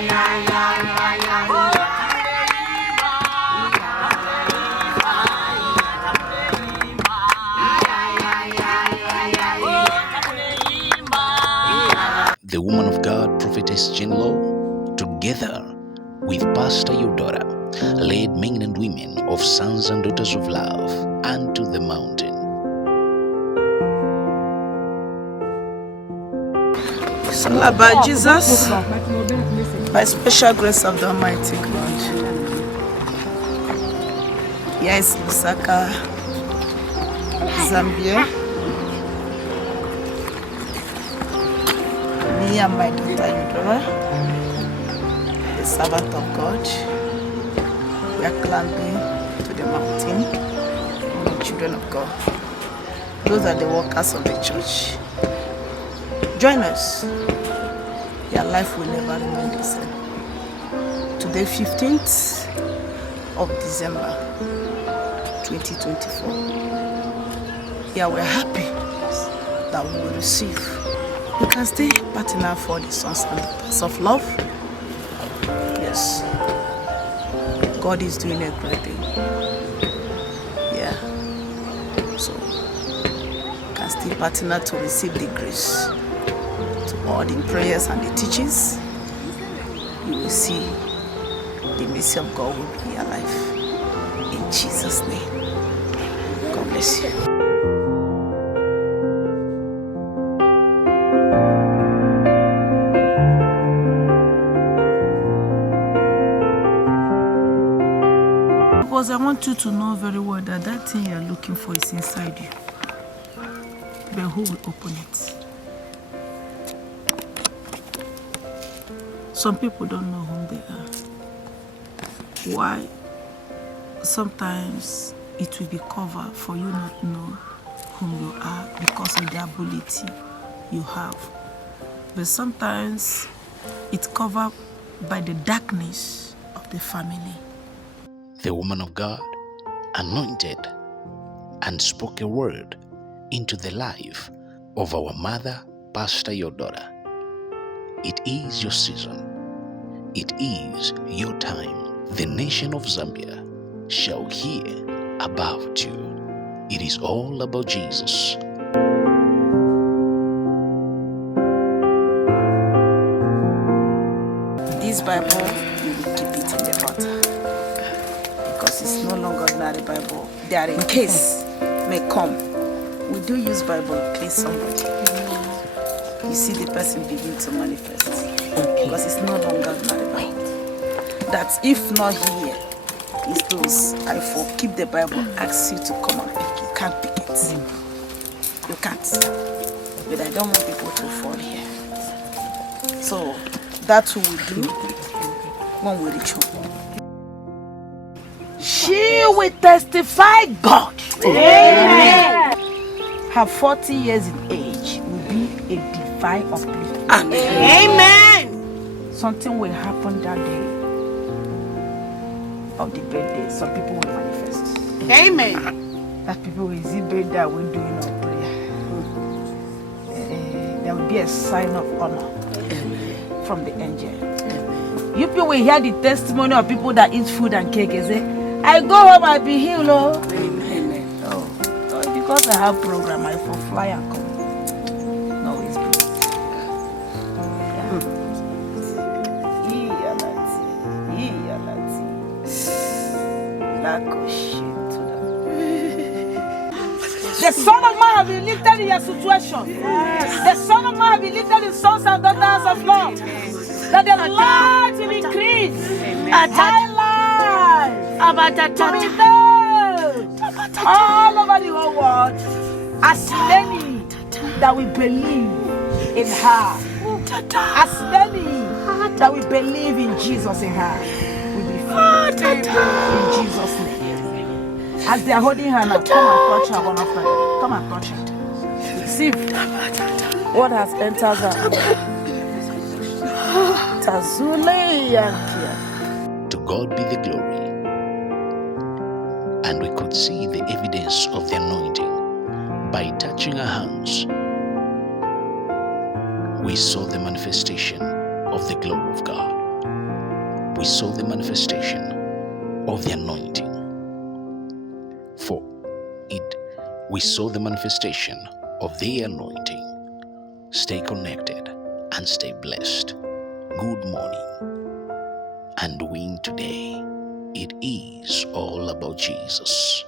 The woman of God, Prophetess together with Pastor Eudora, led men and women of sons and daughters of love unto the mountain. It's all about Jesus, by special grace of the Almighty God. Here is Lusaka, Zambia. Me and my daughter Eudora, the servant of God, we are climbing to the mountain, the children of God. Those are the workers of the church. Join us. Your life will never remain the same. Today, 15th of December, 2024. Yeah, we're happy that we will receive. We can stay partner for the sons and daughters of love. Yes. God is doing a great thing. Yeah. So, we can stay partner to receive the grace. To all the prayers and the teachings, you will see the mercy of God will be in your life. In Jesus' name. God bless you. Because I want you to know very well that that thing you are looking for is inside you. But who will open it? Some people don't know whom they are. Why? Sometimes it will be covered for you not to know whom you are because of the ability you have. But sometimes it's covered by the darkness of the family. The woman of God anointed and spoke a word into the life of our mother, Pastor Eudora. It is your season. It is your time. The nation of Zambia shall hear about you. It is all about Jesus. This Bible, you will keep it in the heart. Because it's no longer ordinary Bible. They are in case may come. We do use Bible in case somebody. You see the person begin to manifest. Because it's no longer ordinary Bible. That if not here, is those I for keep the Bible, ask you to come and pick. You can't pick it. You can't. But I don't want people to fall here. So that's what we do when we reach home. She will testify God. Amen. Her 40 years in age will be a divine upliftment. Amen. Something will happen that day of the birthday. Some people will manifest. Amen. That people will see birthday will do our prayer. There will be a sign of honor from the angel. You people will hear the testimony of people that eat food and cake and say, I go home, I'll be healed. Oh. Amen. Oh, because I have program, I for fly and come. No, it's good. The Son of Man have been lifted in your situation. Yes. The Son of Man have been lifted in sons and daughters of love. That the light will increase. High life. To be known all over the whole world as many that we believe in her. As many that we believe in Jesus in her. We be filled in Jesus' name. As they are holding her now, come and touch her one after them. Come and touch her. See what has entered her. To God be the glory. And we could see the evidence of the anointing by touching her hands. We saw the manifestation of the glory of God. we saw the manifestation of the anointing. For it, we saw the manifestation of the anointing. Stay connected and stay blessed. Good morning and win today. It is all about Jesus.